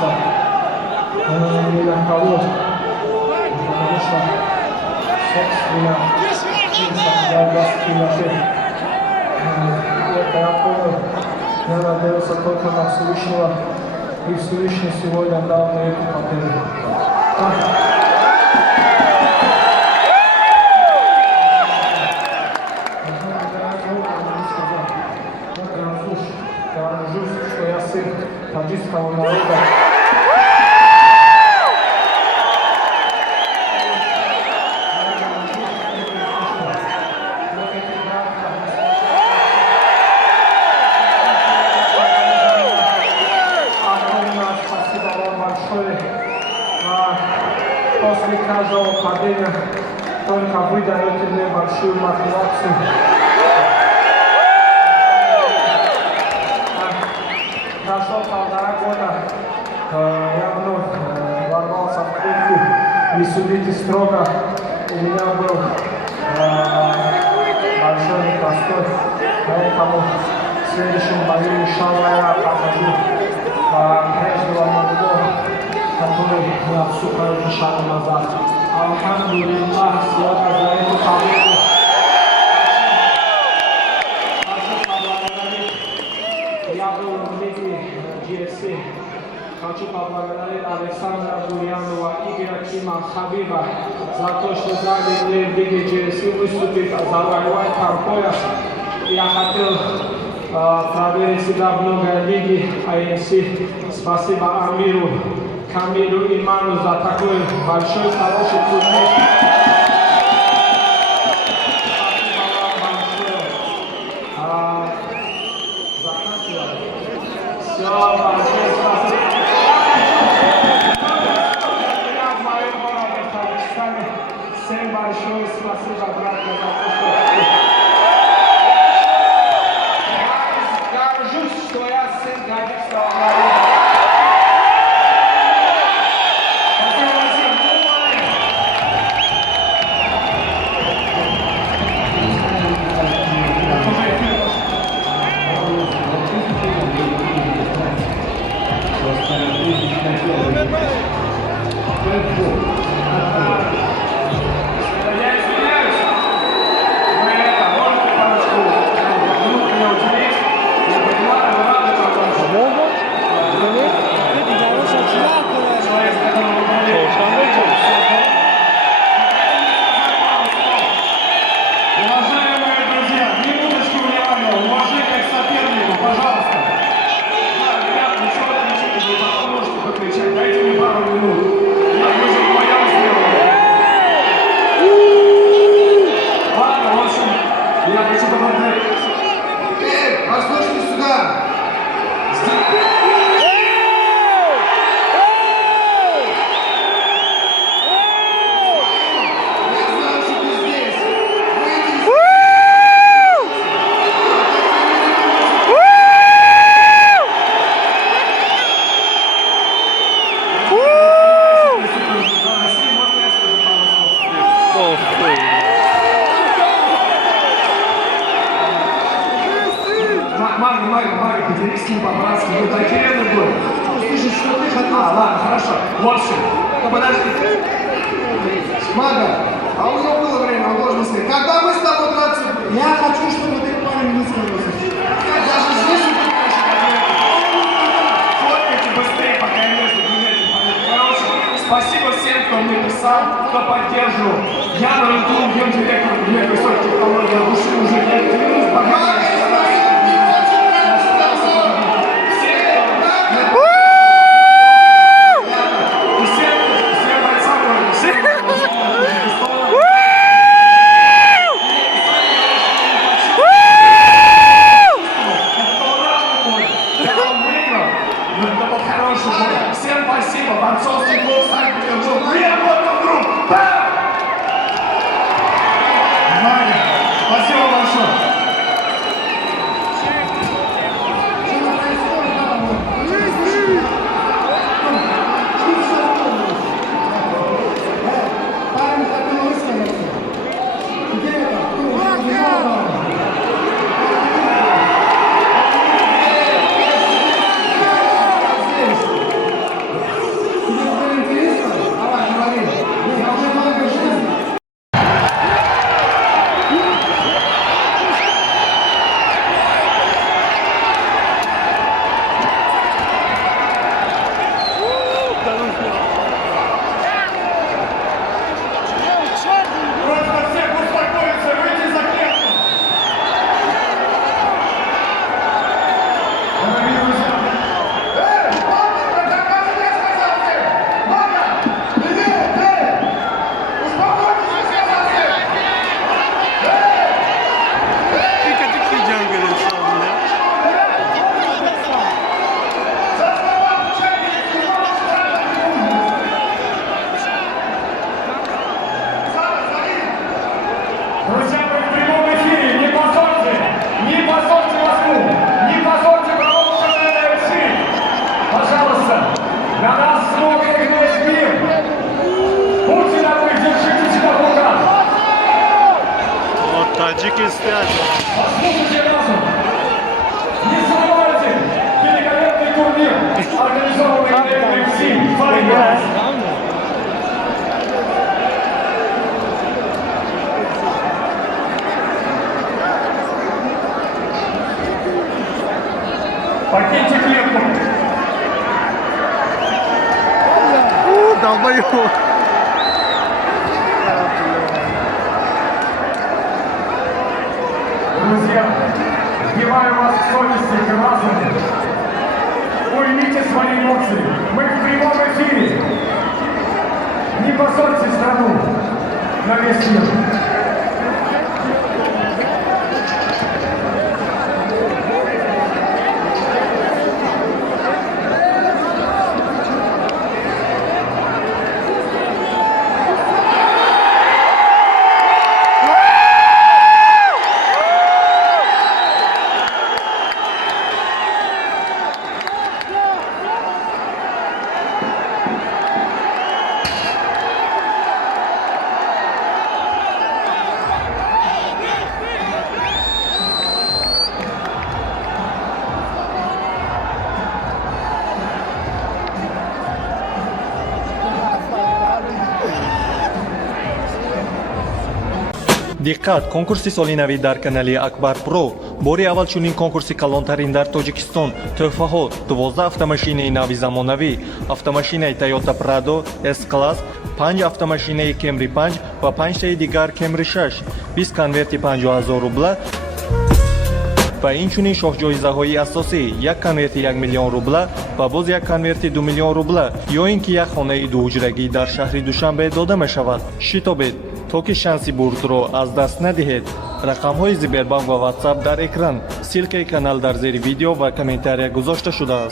кажется нелегко, потому что собственно это я помню, я надеялся только на Всевышнего, и Всевышний сегодня дал мне эту победу. Что я сын таджикского народа. Спасибо вам большое. После каждого падения только вы даете мне большую мотивацию. Прошло 1,5 года, я вновь ворвался в клетку, не судите строго, у меня был большой непростой, поэтому в следующем бою, иншаллах, я покажу прежнего моего, который не отступает ни шагу назад. Алхамдулиллах, сегодня за эту победу. Я был в лиге GFC. Хочу поблагодарить Александра Гурьянова, Игоря Кима, Хабиба за то, что дали мне в лиге GFC выступить, завоевать пояс. Я хотел проверить себя в многой лиге AMC. Спасибо Амиру, Камилу и Ману за такой большой, хороший турнир. Всем большое спасибо, братья, за то, что... Я горжусь, что я сын таджикского народа. Послушайте сюда! Я знаю, что ты здесь! Марик, поделись с ним по-братски, вы потеряны были. Слышишь, что ты хотел? Ладно, хорошо. В общем, подожди. Мага, а у него было время, он должен сказать. Когда мы с тобой драться? Я хочу, чтобы ты парень не сказался. Даже здесь у тебя еще фоткайте быстрее, пока я между двумя. Короче, спасибо всем, кто мне писал, кто поддерживал. Я на YouTube, гендиректор высоких технологий, я души уже не активируюсь, пока всем спасибо, борцовский клуб Санкт-Петербург. Спасибо большое. стоять. Послушайте разом. Не забывайте, великолепный турнир, организованный UFC Fight. Покиньте клетку. Долбоёб. Друзья, вбиваю вас к совести и к разуму. Уймите свои эмоции. Мы в прямом эфире. Не позорьте страну на весь мир. Диққат! Конкурси солинавӣ дар канали Акбар Про. Бори аввал чунин конкурси калонтарин дар Тоҷикистон. Тӯҳфаҳо: 12 автомашинаи нави замонавӣ, автомашинаи Toyota Prado S-Class, 5 автомашинаи Camry 5 ва 5 таи дигар Camry 6, 20 конверти 50 000 рубла ва инчунин шоҳҷоизаҳои асосӣ: 1 конверти 1 миллион рубла ва боз 1 конверти 2 миллион рубла, ё ин ки 1 хонаи дуҳуҷрагӣ дар шаҳри Душанбе дода мешавад. Шитобед, то ки шанси бурдро аз даст надиҳед. Рақамҳои Сбербанк ва WhatsApp дар экран. Ссилкаи канал дар зери видео ва комментария гузошта шудааст.